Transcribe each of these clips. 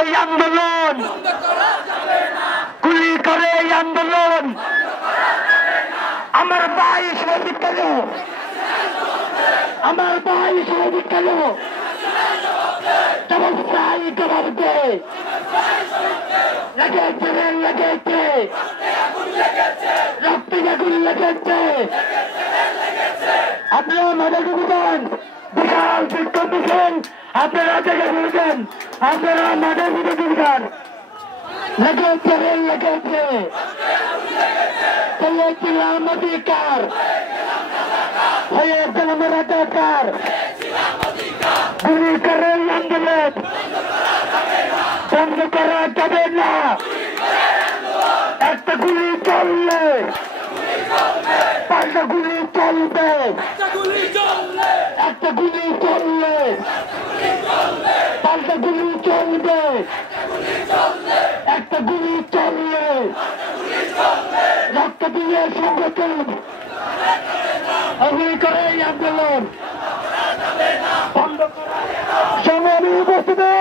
এই আন্দোলন, গুলি করে এই আন্দোলন। আমার ভাই শহীদ কেন, আমার ভাই শহীদ কেন, জবাব চাই, জবাব দে। লেগেছে লেগেছে, রক্তে আগুন লেগেছে। আপনারা মাঠে ঢুকবেন, বিশাল বিক্ষোভ মিছিল আপনারা জেগে ঘুরবেন, আপনারা মাঠে ঘুরে ঢুকবেন। লেগেছে লেগেছে, হয়েছিলাম অধিকার, হয়েছিলাম রাজাকার। গুলি করে আন্দোলন বন্ধ করা যাবে না। একটা গুলি চললে পাল্টা গুলি চলবে, একটা গুলি চললে পাল্টা গুলি চলবে, একটা গুলি চললে রক্ত দিয়ে সংগঠন গুলি করে এই আন্দোলন বন্ধ করা। সংগ্রামী উপস্থিতি,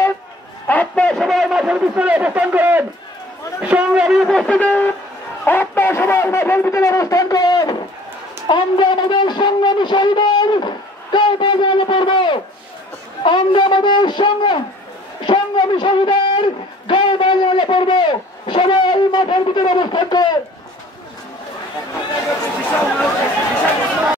আপনার সবাই মাঠের ভিতরে অবস্থান করেন। সংগ্রামী উপস্থিতি, আপনার সবাই মাঠের ভিতরে অবস্থান করেন। আমরা আমাদের সংগ্রামী শহীদের গায়ে পড়ব, আমরা আমাদের সংগ্রামী শহীদের গায়ে বাজিয়ে পড়ব। সবাই মাঠের ভিতরে অবস্থান করেন।